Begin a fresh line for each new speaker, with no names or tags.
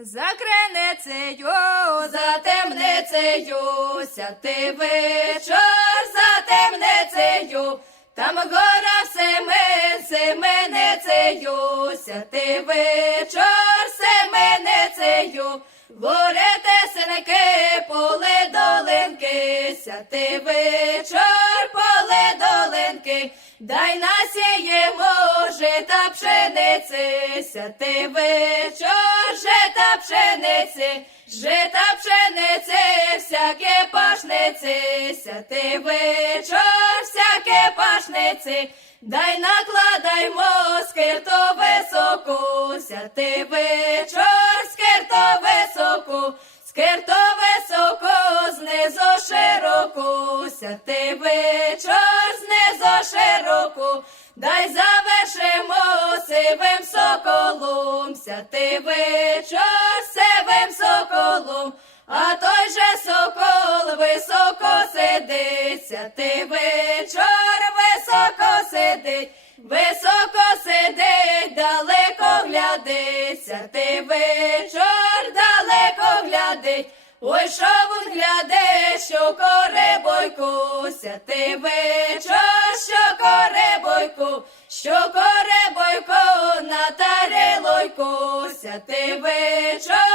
За креницею, за темницею, сяти вечір за там гора Семен, Семеницею, сяти вечір Семеницею, горе тесенки, поле долинки, сяти вечір, поле долинки, дай насіємо жита пшениці, сяти вечір, пшениці, жита пшениці, всяке пашниці, сяти вечір, всяке пашниці, дай накладаймо скирто високу, сяти вечір, скирто високу, скирто високо, знизу широку, сяти вечір, знизу широку, дай завершимо сяти вечір, сивим соколом, а той же сокол високо сидить, сяти вечір, високо сидить, високо сидить, далеко глядить, сяти вечір, далеко глядить. Ой, що він гляде, що коре бойку, сяти вечір, що коре бойку, що коре бойку тарелойку, сяти вечір.